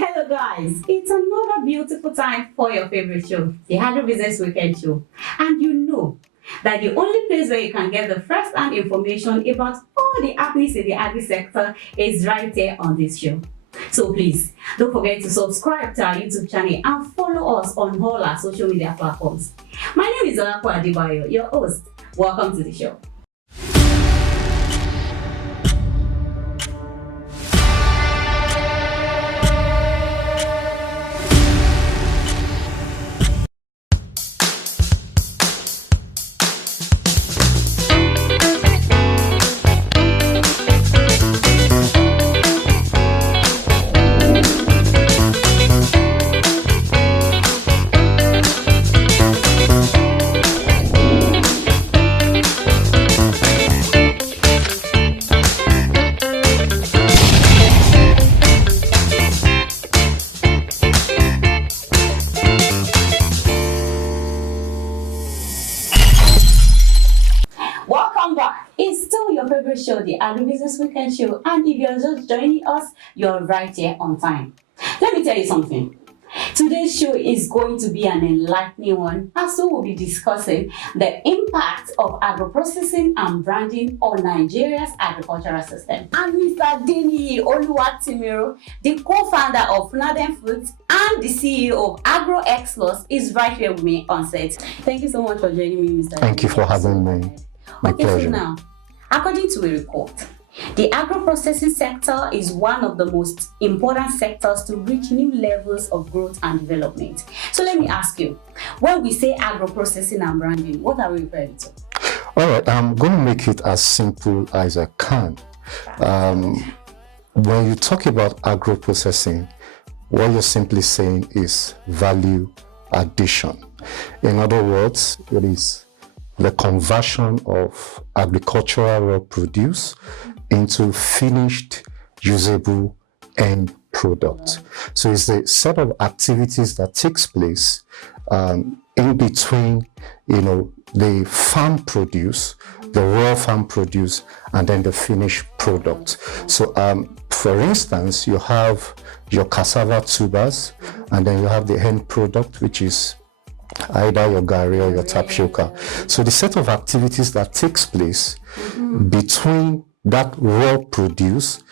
Hello guys, it's another beautiful time for your favorite show, the Agribusiness Weekend Show. And you know that the only place where you can get the first-hand information about all the happenings in the agri sector is right there on this show. So please, don't forget to subscribe to our YouTube channel and follow us on all our social media platforms. My name is Oluwatimiro, your host. Welcome to the show. Welcome back. It's still your favorite show, the Agribusiness Weekend Show. And if you're just joining us, you're right here on time. Let me tell you something. Today's show is going to be an enlightening one, as we will be discussing the impact of agro-processing and branding on Nigeria's agricultural system. And Mr. Adeniyi Oluwatimiro, the co-founder of Funadem Foods and the CEO of Agro Processing, is right here with me on set. Thank you so much for joining me, Mr. Thank you for having me. My pleasure. So now, according to a report, the agro-processing sector is one of the most important sectors to reach new levels of growth and development. So let me ask you, when we say agro-processing and branding, what are we referring to? All right, I'm going to make it as simple as I can. When you talk about agro-processing, what you're simply saying is value addition. In other words, it is the conversion of agricultural raw produce into finished, usable end product. So it's a set of activities that takes place in between, the farm produce, the raw farm produce, and then the finished product. So, for instance, you have your cassava tubers, and then you have the end product, which is either your gari or your tapioca. So the set of activities that takes place between that raw produce,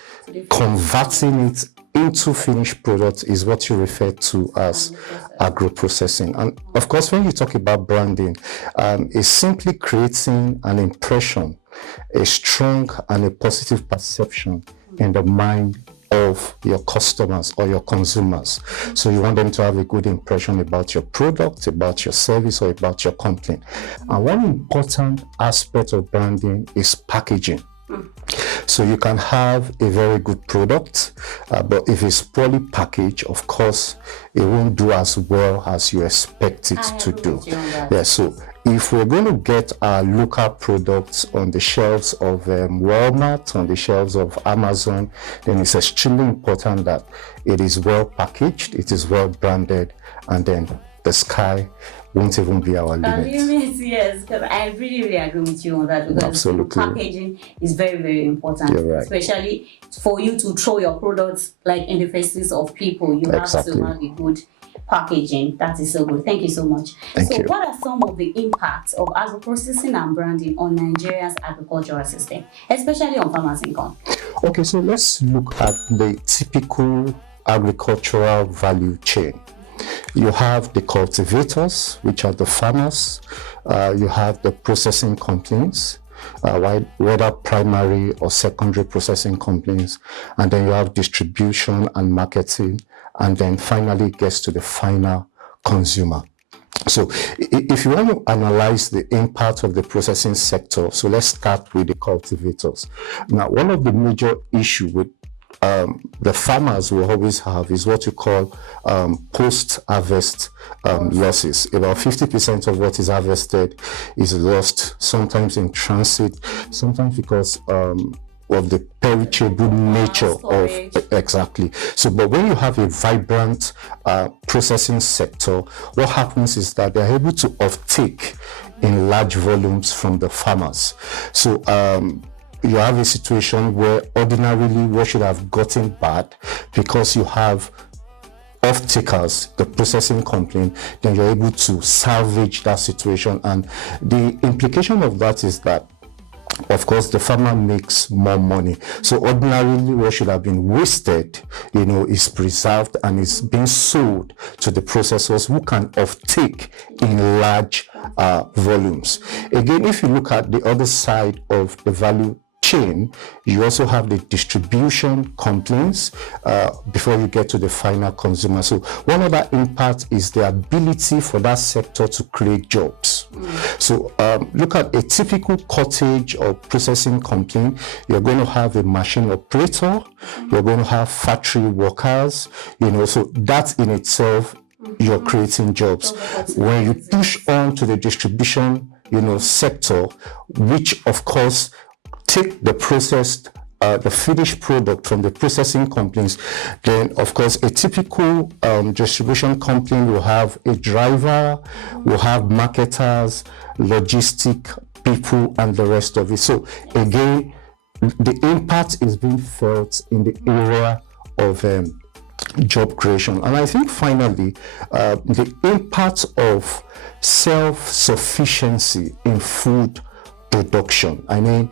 converting it into finished products, is what you refer to as agro-processing. And of course, when you talk about branding, it's simply creating an impression, a strong and a positive perception in the mind of your customers or your consumers. So you want them to have a good impression about your product, about your service, or about your company. And one important aspect of branding is packaging. So you can have a very good product, but if it's poorly packaged, of course, it won't do as well as you expect it to do. Yeah, so if we're going to get our local products on the shelves of Walmart, on the shelves of Amazon, then it's extremely important that it is well packaged, it is well branded, and then the sky won't even be our limit. Yes, because I really agree with you on that, because absolutely, packaging is very, very important. You're right. Especially for you to throw your products like in the faces of people, you exactly. have to have a good packaging. That is so good. Thank you so much. Thank you. What are some of the impacts of agro-processing and branding on Nigeria's agricultural system, especially on farmers' income? Okay, so let's look at the typical agricultural value chain. You have the cultivators, which are the farmers. You have the processing companies, whether primary or secondary processing companies. And then you have distribution and marketing. And then finally it gets to the final consumer. So if you want to analyze the impact of the processing sector, so let's start with the cultivators. Now, one of the major issues with the farmers will always have is what you call post-harvest losses. About 50% of what is harvested is lost, sometimes in transit, sometimes because of the perishable nature of exactly. So, but when you have a vibrant processing sector, what happens is that they're able to offtake in large volumes from the farmers. So you have a situation where ordinarily what should have gotten bad, because you have off-takers, the processing company, then you're able to salvage that situation. And the implication of that is that, of course, the farmer makes more money. So ordinarily what should have been wasted, is preserved and is being sold to the processors who can offtake in large volumes. Again, if you look at the other side of the value chain, you also have the distribution companies before you get to the final consumer. So one other impact is the ability for that sector to create jobs. So look at a typical cottage or processing company. You're going to have a machine operator, you're going to have factory workers, so that in itself, you're creating jobs. When you push on to the distribution sector, which of course take the processed, the finished product from the processing companies, then of course a typical distribution company will have a driver, will have marketers, logistic people, and the rest of it. So again, the impact is being felt in the area of job creation. And I think finally, the impact of self-sufficiency in food production. I mean,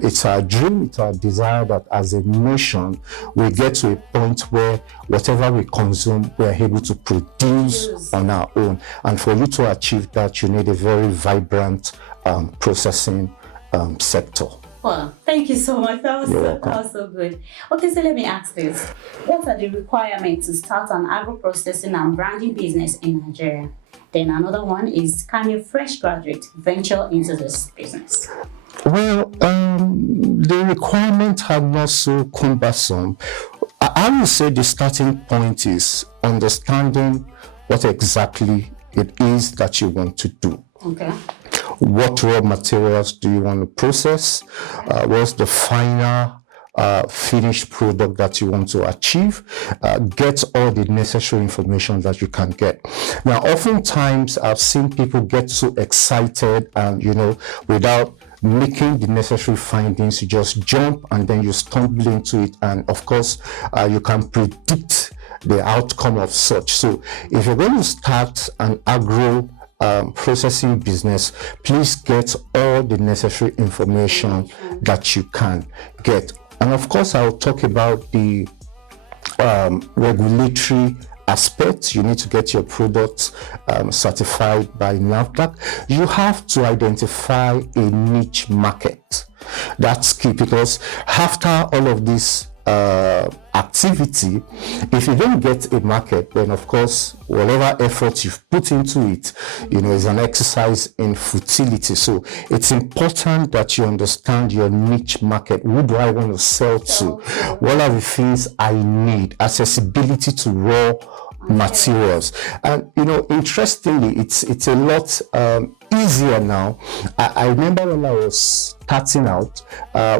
it's our dream, it's our desire that as a nation, we get to a point where whatever we consume, we're able to produce on our own. And for you to achieve that, you need a very vibrant processing sector. Well, thank you so much. That was so good. Okay, so let me ask this. What are the requirements to start an agro-processing and branding business in Nigeria? Then another one is, can a fresh graduate venture into this business? Well, the requirements are not so cumbersome. I would say the starting point is understanding what exactly it is that you want to do. Okay. What raw materials do you want to process? What's the final finished product that you want to achieve? Get all the necessary information that you can get. Now, oftentimes I've seen people get so excited and, without making the necessary findings, you just jump and then you stumble into it. And of course, you can predict the outcome of such. So if you're going to start an agro processing business, please get all the necessary information that you can get. And of course, I'll talk about the regulatory aspects. You need to get your products certified by NAFDAC. You have to identify a niche market. That's key, because after all of this activity, if you don't get a market, then of course whatever effort you've put into it, is an exercise in futility. So it's important that you understand your niche market. Who do I want to sell to? What are the things I need? Accessibility to raw materials. And interestingly, it's a lot easier now. I remember when I was starting out,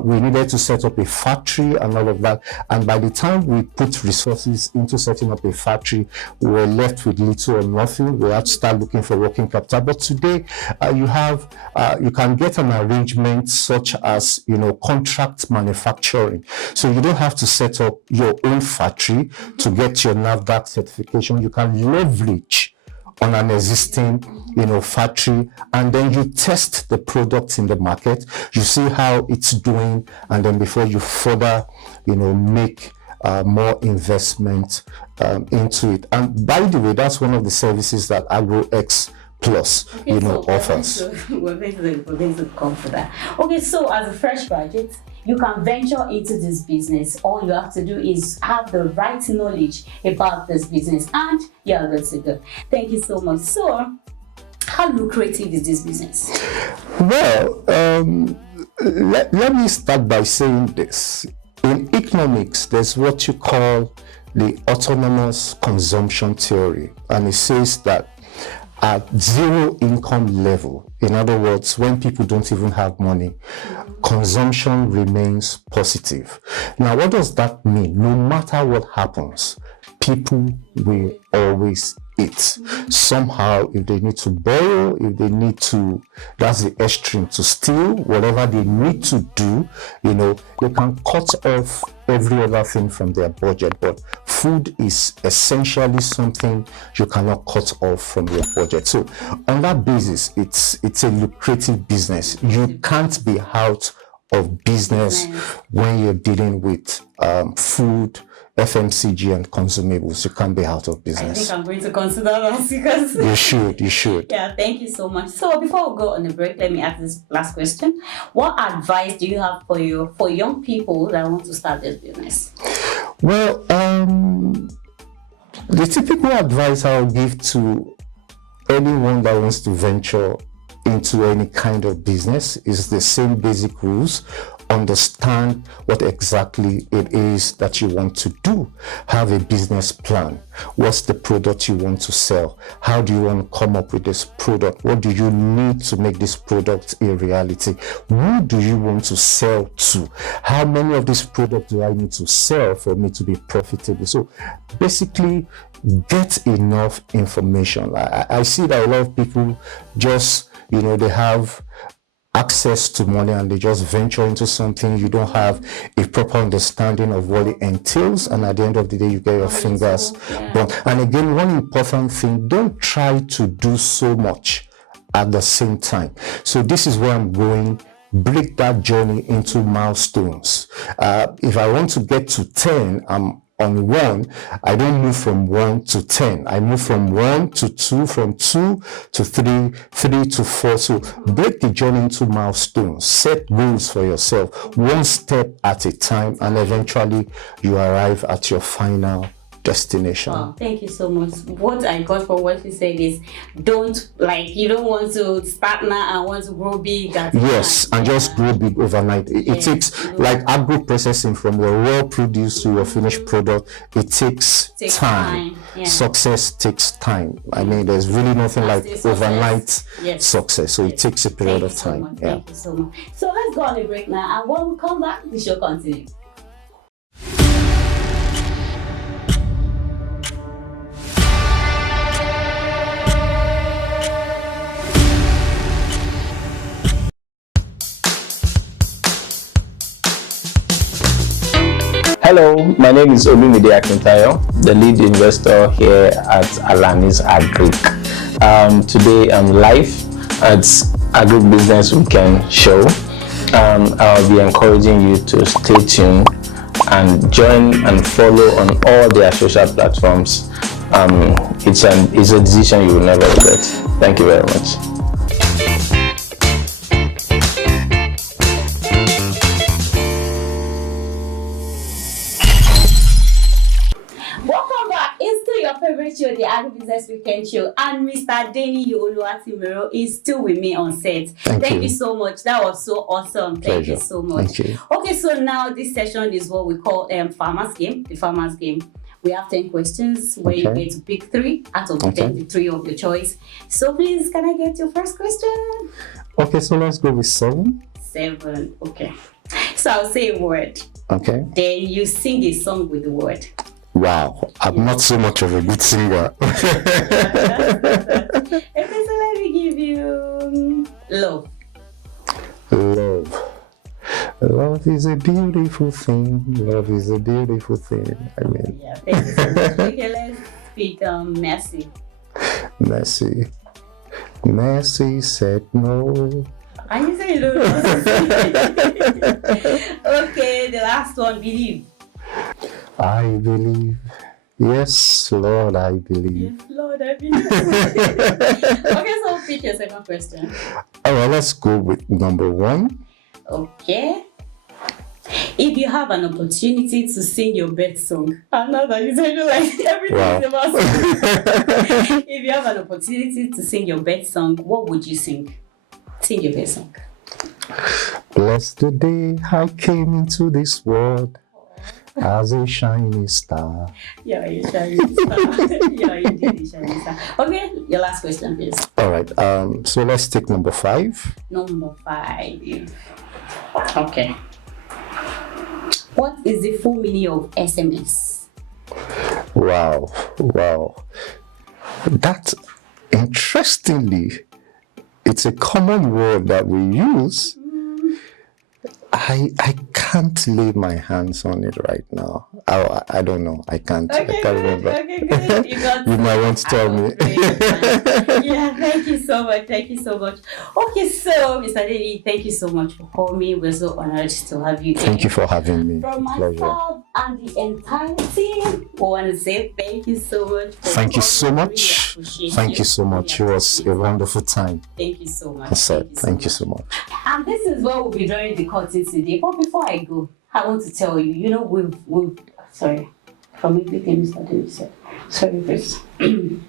we needed to set up a factory and all of that, and by the time we put resources into setting up a factory, we were left with little or nothing. We had to start looking for working capital. But today you can get an arrangement such as contract manufacturing, so you don't have to set up your own factory to get your NAFDAC certification. You can leverage on an existing factory, and then you test the product in the market, you see how it's doing, and then before you further make more investment into it. And by the way, that's one of the services that AgroX Plus offers. We're going to come to that. Okay, so as a fresh graduate, you can venture into this business. All you have to do is have the right knowledge about this business, and you're good to go. Thank you so much. So, how lucrative is this business? Well, let me start by saying this. In economics, there's what you call the autonomous consumption theory, and it says that at zero income level, in other words, when people don't even have money, consumption remains positive. Now, what does that mean? No matter what happens, people will always it. Somehow, if they need to borrow, if they need to, that's the extreme, to steal, whatever they need to do, you know, they can cut off every other thing from their budget. But food is essentially something you cannot cut off from your budget. So on that basis, it's a lucrative business. You can't be out of business when you're dealing with food, FMCG and consumables. You can't be out of business. I think I'm going to consider that because you should. Yeah, thank you so much. So before we go on the break, let me ask this last question. What advice do you have for young people that want to start this business? Well, the typical advice I'll give to anyone that wants to venture into any kind of business is the same basic rules. Understand what exactly it is that you want to do. Have a business plan. What's the product you want to sell? How do you want to come up with this product? What do you need to make this product a reality? Who do you want to sell to? How many of these products do I need to sell for me to be profitable? So basically, get enough information. I see that a lot of people just, you know, they have access to money and they just venture into something. You don't have a proper understanding of what it entails, and at the end of the day you get your fingers burnt. And again, one important thing, don't try to do so much at the same time. So this is where I'm going. Break that journey into milestones. If I want to get to 10, I'm on 1, I don't move from 1 to 10. I move from 1 to 2, from 2 to 3, 3 to 4. So break the journey into milestones. Set goals for yourself, one step at a time, and eventually you arrive at your final destination. Wow, thank you so much. What I got from what you said is, you don't want to start now and want to grow big. Yes, and just grow big overnight. It takes, like agro processing, from your raw produce to your finished product, it takes time. Yeah. Success takes time. I mean, there's really nothing like overnight success. So it takes a period of time. Thank you so much. So let's go on a break now, and when we come back, the show continues. Hello, my name is Oluwatimiro, the lead investor here at Alani's Agric. Today I'm live at Agribusiness Weekend Show. I'll be encouraging you to stay tuned and join and follow on all their social platforms. It's a decision you will never regret. Thank you very much. Favorite show, the Agribusiness Weekend Show, and Mr. Adeniyi Oluwatimiro is still with me on set. Thank you so much. That was so awesome. Thank you so much. Thank you. Okay, so now this session is what we call Farmers Game. The Farmers Game. We have 10 questions where you get to pick 3 out of the 10, the 3 of your choice. So please, can I get your first question? Okay, so let's go with 7. 7. Okay. So I'll say a word. Okay. Then you sing a song with the word. Wow, I'm not so much of a good singer. Okay, so let me give you love. Love. Love is a beautiful thing. Love is a beautiful thing. I mean. Yeah, thank you so much. Okay, let's speak mercy. Mercy. Mercy said no. And you say no. Okay, the last one, believe. I believe. Yes, Lord, I believe. Yes, Lord, I believe. Okay, so pick your second question. All right, let's go with number 1. Okay. If you have an opportunity to sing your birth song, I know that you said like everything is about singing. If you have an opportunity to sing your birth song, what would you sing? Sing your birth song. Bless the day I came into this world as a shining star. Yeah, you're a shining star. Yeah, indeed a shining star. Okay, your last question, please. All right. So let's take number 5. Number 5. Okay. What is the full meaning of SMS? Wow. That, interestingly, it's a common word that we use. I can't lay my hands on it right now. I don't know. I can't. Okay, I can't good. remember. Okay, good. You might want to tell me. Yeah, thank you so much. Thank you so much. Okay, so Mr. Adeniyi, thank you so much for calling me. We're so honored to have you. Thank you for having me. From myself and the entire team, we want to say thank you so much. Thank you so much. Thank you so much. It was a wonderful time. Thank you so much. I said, thank you so much. And this is where we'll be drawing the curtain today. But before I go, I want to tell you, we've sorry, from everything Mr. Adeniyi said. Sorry, please. And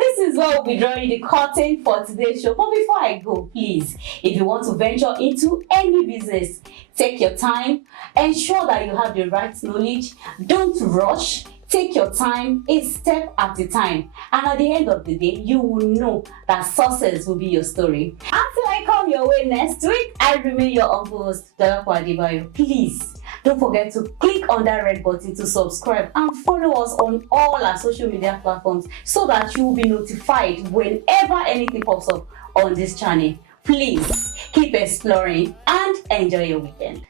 this is where we'll be drawing the curtain for today's show. But before I go, please, if you want to venture into any business, take your time, ensure that you have the right knowledge, don't rush. Take your time, a step at a time. And at the end of the day, you will know that success will be your story. Until I come your way next week, I remain your uncle host, Adeniyi. Please, don't forget to click on that red button to subscribe and follow us on all our social media platforms so that you will be notified whenever anything pops up on this channel. Please keep exploring and enjoy your weekend.